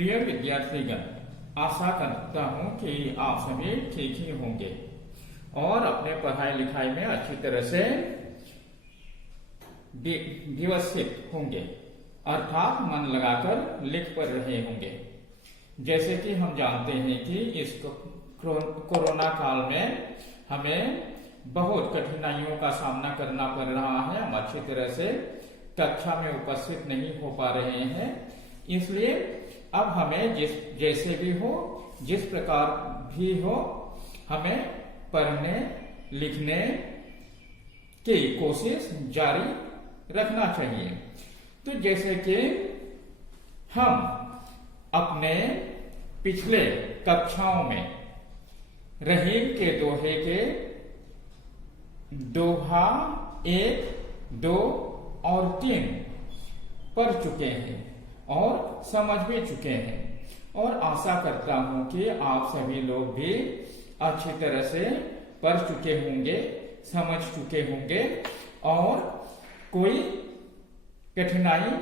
प्रिय विद्यार्थीगण, आशा करता हूं कि आप सभी ठीक ही होंगे और अपने पढ़ाई लिखाई में अच्छी तरह से व्यवस्थित होंगे, अर्थात मन लगाकर लिख पढ़ रहे होंगे। जैसे कि हम जानते हैं कि इस कोरोना काल में हमें बहुत कठिनाइयों का सामना करना पड़ रहा है। हम अच्छी तरह से कक्षा में उपस्थित नहीं हो पा रहे हैं, इसलिए अब हमें जैसे भी हो, जिस प्रकार भी हो, हमें पढ़ने लिखने की कोशिश जारी रखना चाहिए। तो जैसे कि हम अपने पिछले कक्षाओं में रहीम के दोहे के दोहा 1, 2 और 3 पढ़ चुके हैं और समझ भी चुके हैं, और आशा करता हूं कि आप सभी लोग भी अच्छी तरह से पढ़ चुके होंगे, समझ चुके होंगे, और कोई कठिनाई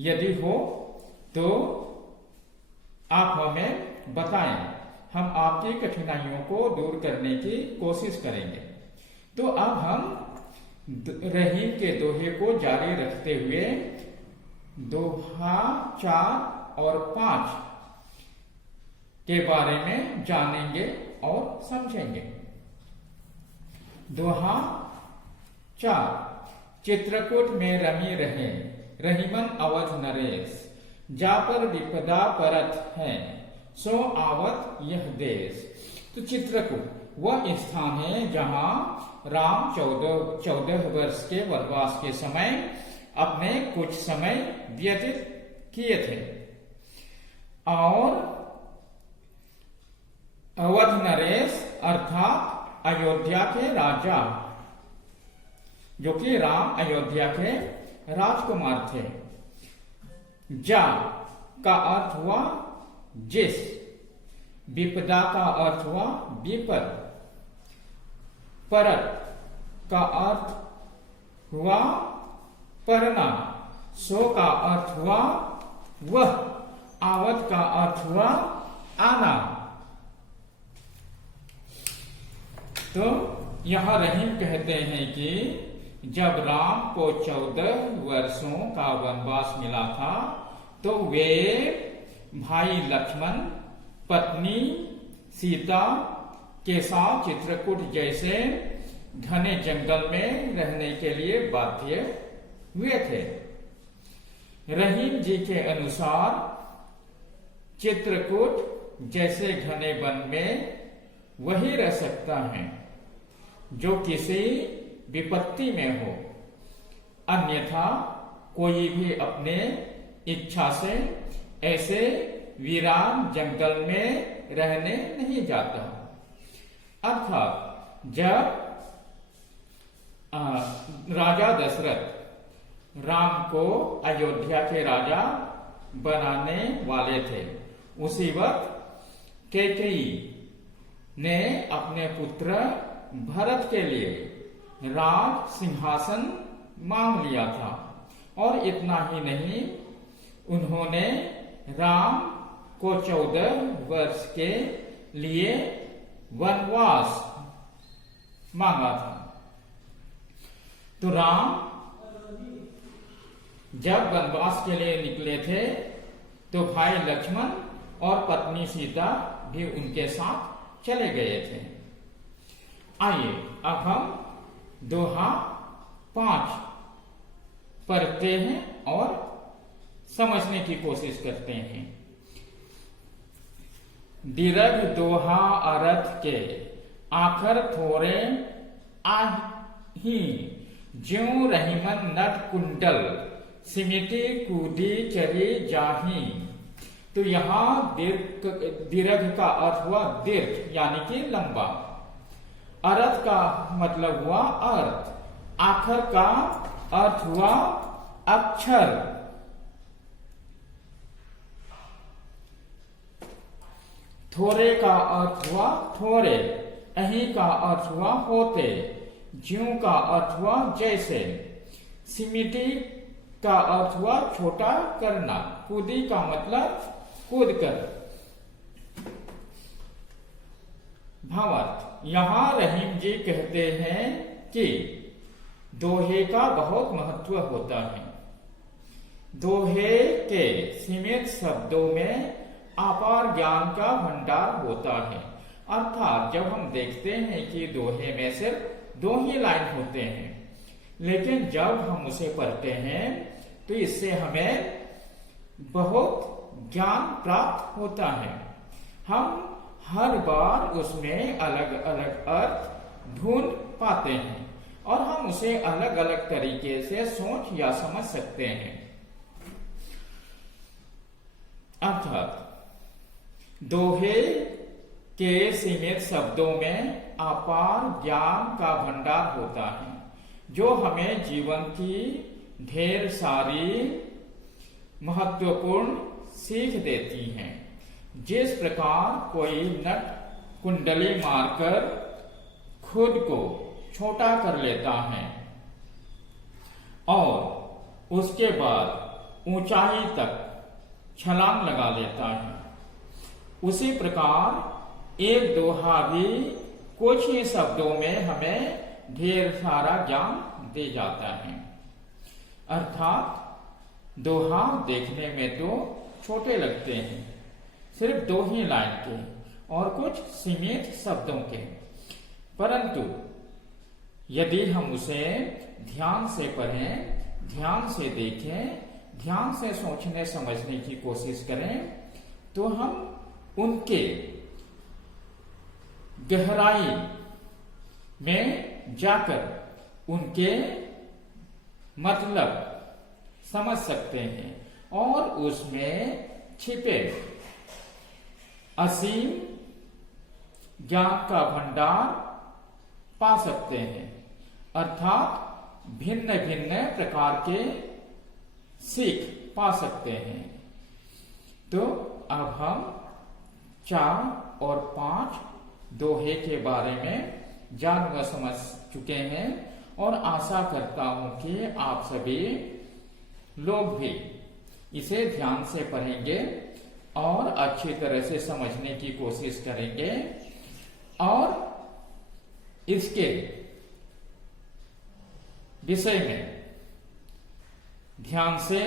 यदि हो तो आप हमें बताएं, हम आपकी कठिनाइयों को दूर करने की कोशिश करेंगे। तो अब हम रहीम के दोहे को जारी रखते हुए दोहा 4 और 5 के बारे में जानेंगे और समझेंगे। दोहा 4। चित्रकूट में रमी रहे रहीमन अवध नरेश, जा पर विपदा परत है सो आवत यह देश। तो चित्रकूट वह स्थान है जहां राम 14 वर्ष के वनवास के समय अपने कुछ समय व्यतीत किए थे, और अवध नरेश अर्थात अयोध्या के राजा, जो कि राम अयोध्या के राजकुमार थे। जा का अर्थ हुआ जिस, विपदा का अर्थ हुआ विपद, परत का अर्थ हुआ परना, सो का अर्थ हुआ वह, आवत का अर्थ हुआ आना। तो यहां रहीम कहते हैं कि जब राम को 14 वर्षों का वनवास मिला था, तो वे भाई लक्ष्मण, पत्नी सीता के साथ चित्रकूट जैसे घने जंगल में रहने के लिए बाध्य हुए थे। रहीम जी के अनुसार चित्रकूट जैसे घने वन में वही रह सकता है जो किसी विपत्ति में हो, अन्यथा कोई भी अपने इच्छा से ऐसे वीरान जंगल में रहने नहीं जाता। अर्थात जब राजा दशरथ राम को अयोध्या के राजा बनाने वाले थे, उसी वक्त कैकेयी ने अपने पुत्र भरत के लिए राज सिंहासन मांग लिया था, और इतना ही नहीं, उन्होंने राम को 14 वर्ष के लिए वनवास मांगा था। तो राम जब वनवास के लिए निकले थे, तो भाई लक्ष्मण और पत्नी सीता भी उनके साथ चले गए थे। आइए अब हम दोहा 5 पढ़ते हैं और समझने की कोशिश करते हैं। दीर्घ दोहा अर्थ के आखर थोरे आही, ज्यों रहीमन नट कुंडल सिमिटी कूदी चली जाही। तो यहाँ दीर्घ का अर्थ हुआ दीर्घ, यानी कि लंबा। अर्थ का मतलब हुआ अर्थ, आखर का अर्थ हुआ अक्षर, थोरे का अर्थ हुआ थोरे, अही का अर्थ हुआ होते, ज्यों का अर्थ हुआ जैसे, सिमिटी का अर्थ हुआ छोटा करना, कूदी का मतलब कूद कर। भावार्थ, यहाँ रहीम जी कहते हैं कि दोहे का बहुत महत्व होता है। दोहे के सीमित शब्दों में अपार ज्ञान का भंडार होता है। अर्थात जब हम देखते हैं कि दोहे में सिर्फ 2 ही लाइन होते हैं, लेकिन जब हम उसे पढ़ते हैं तो इससे हमें बहुत ज्ञान प्राप्त होता है। हम हर बार उसमें अलग अलग अर्थ ढूंढ पाते हैं और हम उसे अलग अलग तरीके से सोच या समझ सकते हैं। अर्थात दोहे के सीमित शब्दों में अपार ज्ञान का भंडार होता है, जो हमें जीवन की ढेर सारी महत्वपूर्ण सीख देती हैं। जिस प्रकार कोई नट कुंडली मारकर खुद को छोटा कर लेता है और उसके बाद ऊंचाई तक छलांग लगा लेता है, उसी प्रकार एक दोहा भी कुछ ही शब्दों में हमें ढेर सारा ज्ञान दे जाता है। अर्थात दोहा देखने में तो छोटे लगते हैं, सिर्फ 2 ही लाइन के और कुछ सीमित शब्दों के, परंतु यदि हम उसे ध्यान से पढ़ें, ध्यान से देखें, ध्यान से सोचने समझने की कोशिश करें, तो हम उनके गहराई में जाकर उनके मतलब समझ सकते हैं और उसमें छिपे असीम ज्ञान का भंडार पा सकते हैं। अर्थात भिन्न भिन्न प्रकार के सीख पा सकते हैं। तो अब हम 4 और 5 दोहे के बारे में जान व समझ चुके हैं और आशा करता हूं कि आप सभी लोग भी इसे ध्यान से पढ़ेंगे और अच्छी तरह से समझने की कोशिश करेंगे और इसके विषय में ध्यान से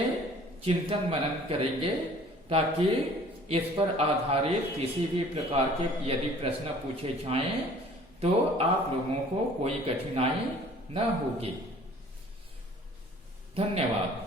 चिंतन मनन करेंगे, ताकि इस पर आधारित किसी भी प्रकार के यदि प्रश्न पूछे जाएं तो आप लोगों को कोई कठिनाई न होगी। धन्यवाद।